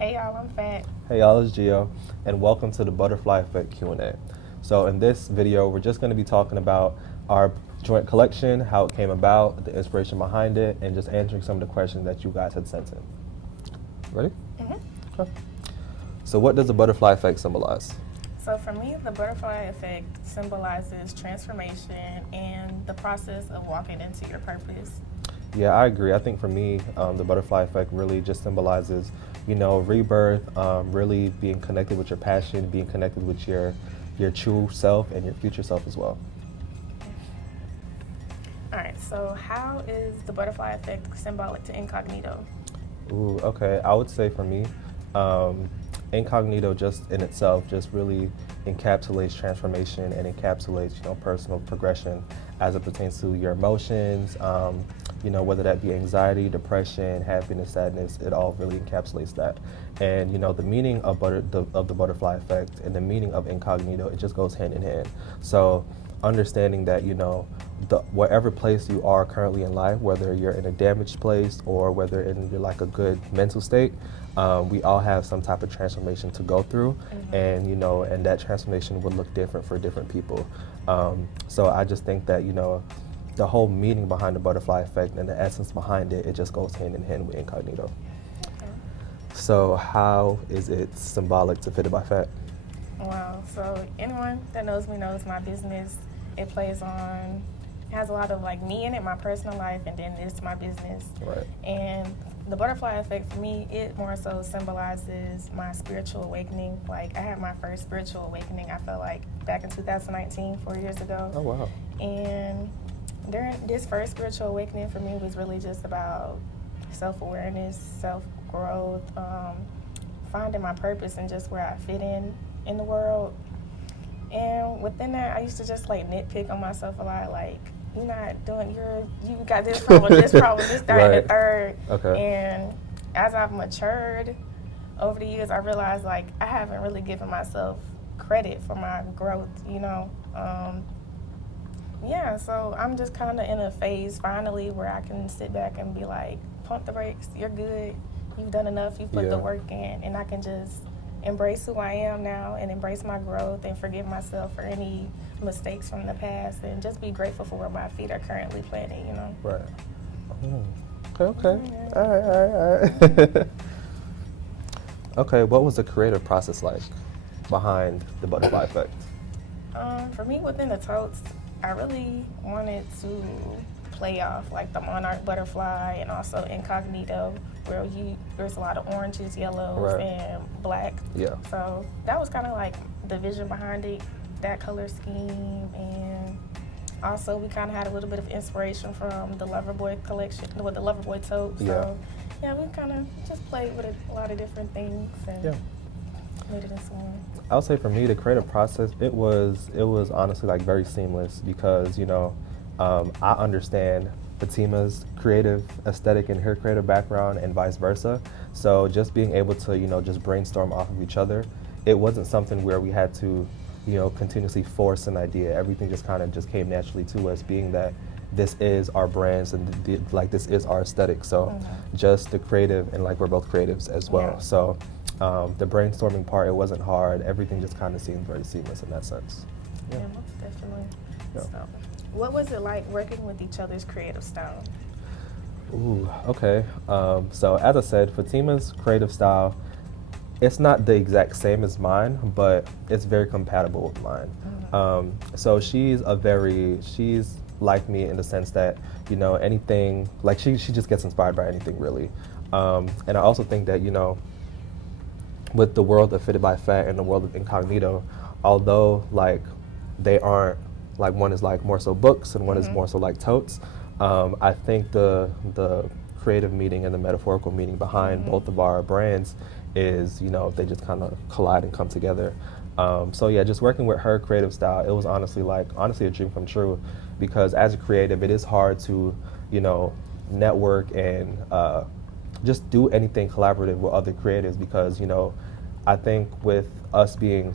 Hey y'all, I'm Fat. Hey y'all, it's Gio, and welcome to the Butterfly Effect Q&A. So in this video, we're just going to be talking about our joint collection, how it came about, the inspiration behind it, and just answering some of the questions that you guys had sent in. Ready? Mm-hmm. Okay. So what does the butterfly effect symbolize? So for me, the butterfly effect symbolizes transformation and the process of walking into your purpose. Yeah, I agree. I think for me, the butterfly effect really just symbolizes, rebirth, really being connected with your passion, being connected with your true self and your future self as well. All right, so how is the butterfly effect symbolic to incognito? Ooh, okay. I would say for me, um, incognito just in itself just really encapsulates transformation and encapsulates, personal progression as it pertains to your emotions, whether that be anxiety, depression, happiness, sadness, it all really encapsulates that. And, the meaning of the butterfly effect and the meaning of incognito, it just goes hand in hand. So understanding that, wherever place you are currently in life, whether you're in a damaged place or whether you're like a good mental state, we all have some type of transformation to go through, and and that transformation will look different for different people. So I just think that the whole meaning behind the butterfly effect and the essence behind it, it just goes hand in hand with incognito. Okay. So how is it symbolic to Fitted by Fat? Wow, so anyone that knows me knows my business. It has a lot of like me in it, my personal life, and then it's my business. Right. And the butterfly effect for me, it more so symbolizes my spiritual awakening. Like I had my first spiritual awakening, I felt like back in 2019, 4 years ago. Oh, wow. And during this first spiritual awakening for me was really just about self-awareness, self-growth, finding my purpose and just where I fit in the world. And within that, I used to just like nitpick on myself a lot, like, you're not doing, you got this problem, this, that, Right. and the third. Okay. And as I've matured over the years, I realized like I haven't really given myself credit for my growth, Yeah, so I'm just kind of in a phase finally where I can sit back and be like, pump the brakes, you're good, you've done enough, you've put the work in, and I can just embrace who I am now and embrace my growth and forgive myself for any mistakes from the past and just be grateful for where my feet are currently planted, Right. Okay. Yeah. All right. Okay, what was the creative process like behind the butterfly effect? For me, within the totes, I really wanted to play off like the monarch butterfly and also incognito, where there's a lot of oranges, yellows, Right. and black. Yeah. So that was kind of like the vision behind it, that color scheme, and also we kind of had a little bit of inspiration from the Loverboy collection, with the Loverboy tote. So yeah, we kind of just played with a lot of different things and made it into one. I would say for me, the creative process, it was honestly like very seamless because, I understand Fatima's creative aesthetic and her creative background and vice versa. So just being able to, just brainstorm off of each other, it wasn't something where we had to, continuously force an idea. Everything just kind of just came naturally to us, being that this is our brands and this is our aesthetic. So just the creative, and like we're both creatives as well. Yeah. So the brainstorming part, it wasn't hard. Everything just kind of seemed very seamless in that sense. Yeah, most definitely. Yeah. So, what was it like working with each other's creative style? Ooh, okay. So as I said, Fatima's creative style, it's not the exact same as mine, but it's very compatible with mine. So she's like me in the sense that, anything, like she just gets inspired by anything really. And I also think that, with the world of Fitted by Fat and the world of Incognito, although like they aren't, like one is like more so books and one is more so like totes, I think the creative meaning and the metaphorical meaning behind both of our brands is, they just kind of collide and come together. So yeah, just working with her creative style, it was honestly a dream come true, because as a creative, it is hard to, network and just do anything collaborative with other creatives, because I think with us being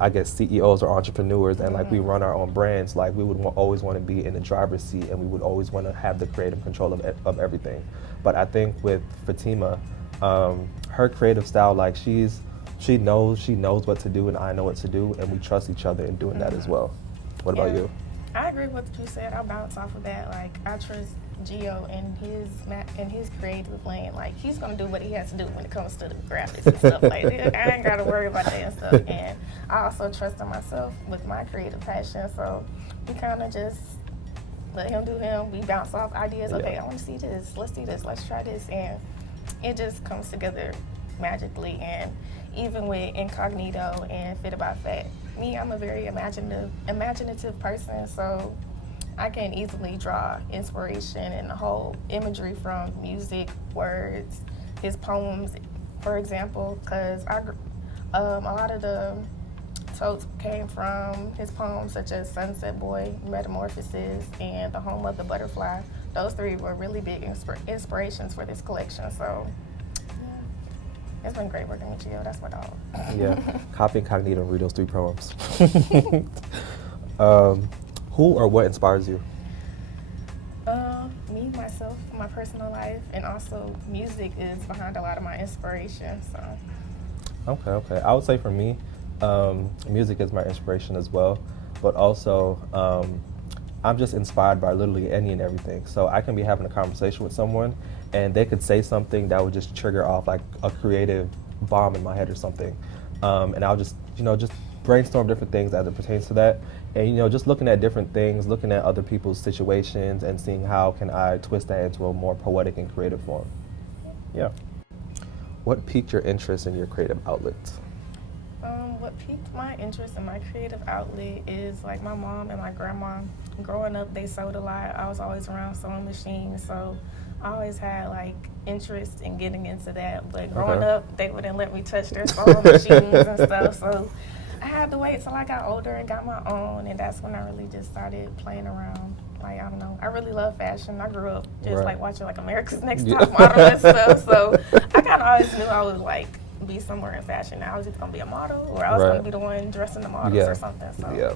I guess CEOs or entrepreneurs, and like we run our own brands, like we would always want to be in the driver's seat, and we would always want to have the creative control of everything. But I think with Fatima, Her creative style, like she knows what to do, and I know what to do, and we trust each other in doing that as well. What about you? I agree with what you said. I'll bounce off of that. Like, I trust Gio and his creative lane. Like, he's gonna do what he has to do when it comes to the graphics and stuff. Like, I ain't gotta worry about that and stuff. And I also trust in myself with my creative passion. So we kind of just let him do him. We bounce off ideas. Okay, I want to see this. Let's do this. Let's try this. And it just comes together magically. And even with Incognito and Fit About Fat, me, I'm a very imaginative person, so I can easily draw inspiration and the whole imagery from music, words, his poems, for example, because a lot of the totes came from his poems, such as Sunset Boy, Metamorphosis, and The Home of the Butterfly. Those three were really big inspirations for this collection, so it's been great working with Gio. That's my dog. Yeah, copy Incognito and read those 3 poems. Who or what inspires you? Me, myself, my personal life, and also music is behind a lot of my inspiration. So. Okay. I would say for me, music is my inspiration as well, but also I'm just inspired by literally any and everything. So I can be having a conversation with someone, and they could say something that would just trigger off like a creative bomb in my head or something, and I'll just brainstorm different things as it pertains to that, and just looking at different things, looking at other people's situations, and seeing how can I twist that into a more poetic and creative form. Yeah. What piqued your interest in your creative outlets? What piqued my interest in my creative outlet is like my mom and my grandma. Growing up, they sewed a lot. I was always around sewing machines, so I always had like interest in getting into that. But growing up, they wouldn't let me touch their sewing machines and stuff, so I had to wait till I got older and got my own, and that's when I really just started playing around. Like, I don't know, I really love fashion. I grew up just like watching like America's Next Top Model and stuff, so I kind of always knew I would like be somewhere in fashion. I was either gonna be a model or I was gonna be the one dressing the models or something. So. Yeah.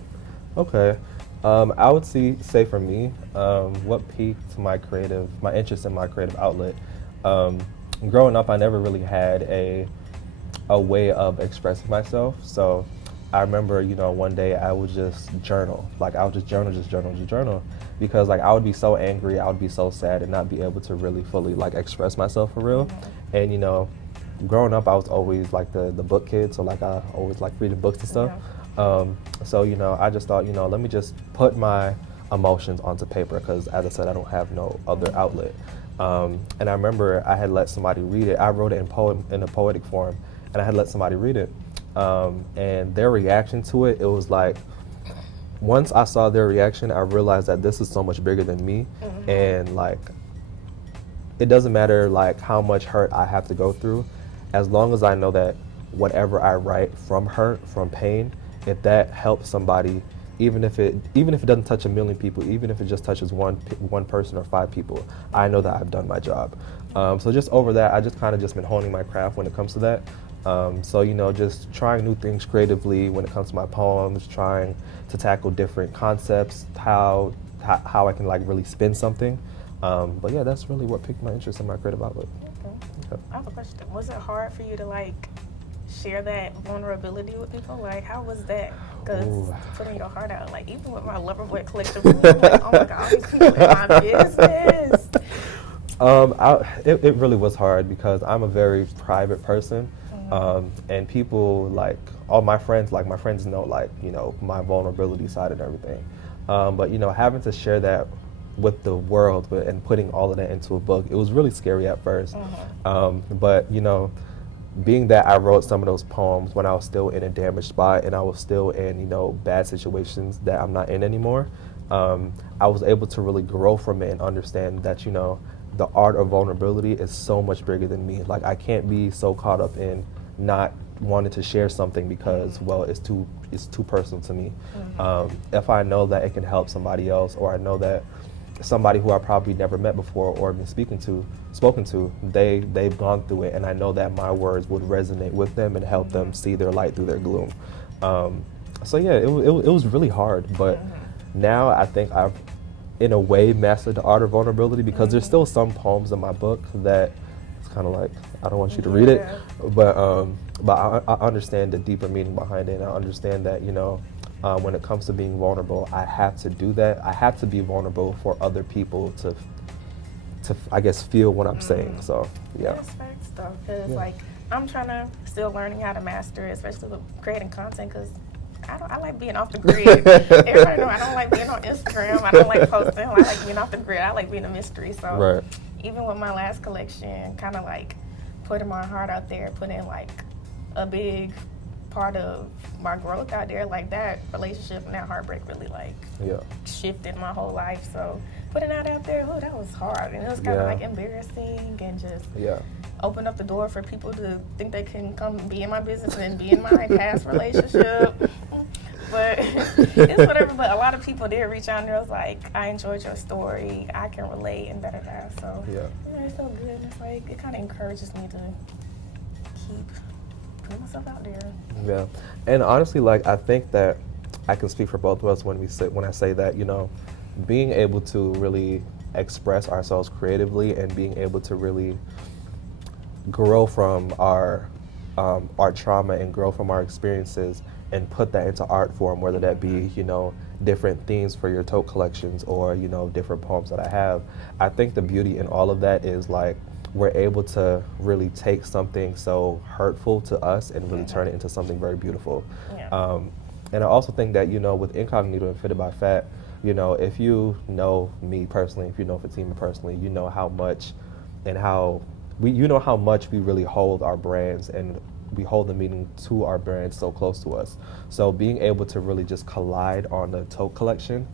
Okay. I would say for me, what piqued my interest in my creative outlet. Growing up, I never really had a way of expressing myself. So I remember, one day I would just journal. Like, I would just journal. Because, like, I would be so angry, I would be so sad and not be able to really fully, like, express myself for real. And, growing up, I was always, like, the book kid. So, like, I always, like, reading books and stuff. So, I just thought, let me just put my emotions onto paper because, as I said, I don't have no other outlet. And I remember I had let somebody read it. I wrote it in a poetic form, and I had let somebody read it. And their reaction to it, it was like, once I saw their reaction, I realized that this is so much bigger than me. And, like, it doesn't matter, like, how much hurt I have to go through, as long as I know that whatever I write from hurt, from pain, if that helps somebody, even if it doesn't touch 1 million people, even if it just touches one person or 5 people, I know that I've done my job. So just over that, I just kind of just been honing my craft when it comes to that. So just trying new things creatively when it comes to my poems, trying to tackle different concepts, how I can like really spin something. But yeah, that's really what piqued my interest in my creative outlet. Okay. I have a question. Was it hard for you to like share that vulnerability with people? Like, how was that? Because putting your heart out, like, even with my Loverboy collection, I'm like, oh my God, I'm in my business. It really was hard because I'm a very private person. And people, like, all my friends know, like, my vulnerability side and everything. But, having to share that with the world and putting all of that into a book, it was really scary at first. But, being that I wrote some of those poems when I was still in a damaged spot and I was still in, bad situations that I'm not in anymore, I was able to really grow from it and understand that, the art of vulnerability is so much bigger than me. Like, I can't be so caught up in not wanting to share something because, well, it's too personal to me. If I know that it can help somebody else, or I know that somebody who I probably never met before or been spoken to, they've gone through it, and I know that my words would resonate with them and help them see their light through their gloom. So yeah, it was really hard, but now I think I've, in a way, mastered the art of vulnerability because there's still some poems in my book that kind of like, I don't want you to read it, Yeah. but I understand the deeper meaning behind it. And I understand that, you know, when it comes to being vulnerable, I have to do that. I have to be vulnerable for other people to I guess, feel what I'm saying. So, yeah. That's facts though, because Yeah. like I'm trying to still learning how to master it, especially with creating content, because I like being off the grid. Everybody know I don't like being on Instagram. I don't like posting. I like being off the grid. I like being a mystery. So Right. even with my last collection, kind of like putting my heart out there, putting like a big part of my growth out there, like that relationship and that heartbreak really like Yeah. shifted my whole life. So putting that out there, oh, that was hard, and it was kind of Yeah. like embarrassing, and just Yeah. open up the door for people to think they can come be in my business and be in my past relationship. But it's whatever. But a lot of people did reach out and they was like, I enjoyed your story, I can relate, and da-da-da. So Yeah. it felt good. It's like, it kind of encourages me to keep putting myself out there. Yeah. And honestly, like, I think that I can speak for both of us when I say that, you know, being able to really express ourselves creatively and being able to really grow from our trauma and grow from our experiences and put that into art form, whether that be, you know, different themes for your tote collections or, you know, different poems that I have. I think the beauty in all of that is like we're able to really take something so hurtful to us and really turn it into something very beautiful. Yeah. And I also think that, you know, with Incognito and Fitted by Fat, you know, if you know me personally, if you know Fatima personally, you know how much and how you know how much we really hold our brands and we hold the meaning to our brands so close to us. So being able to really just collide on the tote collection,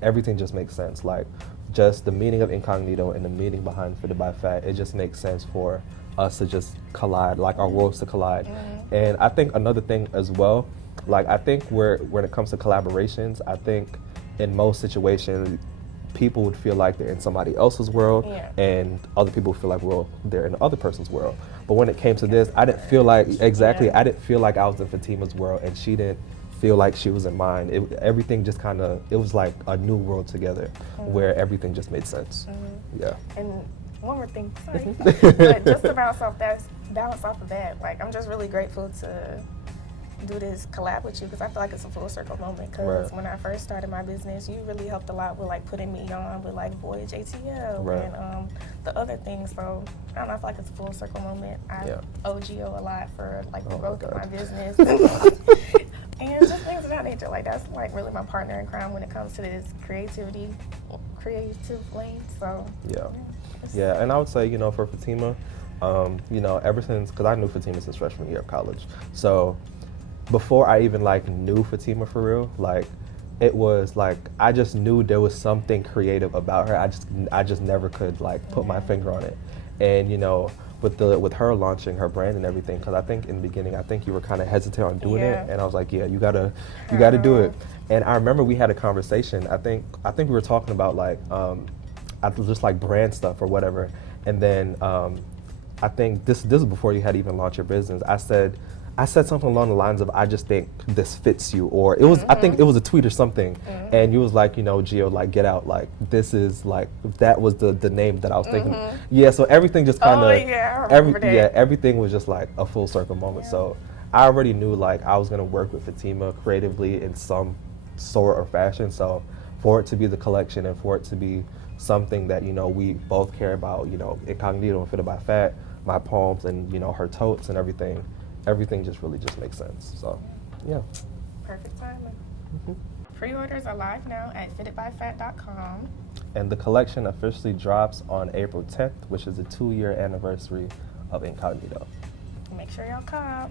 everything just makes sense. Like just the meaning of Incognito and the meaning behind Fitted by Fat, it just makes sense for us to just collide, like our worlds to collide. And I think another thing as well, like I think when it comes to collaborations, I think in most situations, people would feel like they're in somebody else's world, and other people feel like, well, they're in the other person's world. But when it came to this, I didn't feel like, I didn't feel like I was in Fatima's world, and she didn't feel like she was in mine. Everything just kind of, it was like a new world together, where everything just made sense. Yeah. And one more thing, sorry, but just to bounce off of that, like I'm just really grateful to do this collab with you, because I feel like it's a full circle moment, because when I first started my business, you really helped a lot with like putting me on with like Voyage ATL and the other things. So I don't know, I feel like it's a full circle moment. I owe Gio a lot for like the growth of my business and just things of that nature. Like that's like really my partner in crime when it comes to this creative lane. So yeah. And I would say, you know, for Fatima, you know, ever since, because I knew Fatima since freshman year of college, so before I even like knew Fatima for real, like it was like I just knew there was something creative about her. I just never could like put my finger on it. And you know, with her launching her brand and everything, because I think in the beginning I think you were kind of hesitant on doing it, and I was like, yeah, you gotta do it. And I remember we had a conversation. I think we were talking about like just like brand stuff or whatever. And then I think this is before you had even launched your business. I said something along the lines of, I just think this fits you, or it was, I think it was a tweet or something, and you was like, you know, Gio, like, get out, like, this is, like, that was the name that I was thinking. Yeah, so everything just kind of, everything was just, like, a full circle moment. So I already knew, like, I was going to work with Fatima creatively in some sort or fashion, so for it to be the collection and for it to be something that, you know, we both care about, you know, Incognito and Fitted by Fat, my poems and, you know, her totes and everything just really just makes sense. So, yeah. Perfect timing. Pre-orders are live now at fittedbyfat.com. And the collection officially drops on April 10th, which is the 2-year anniversary of Incognito. Make sure y'all cop.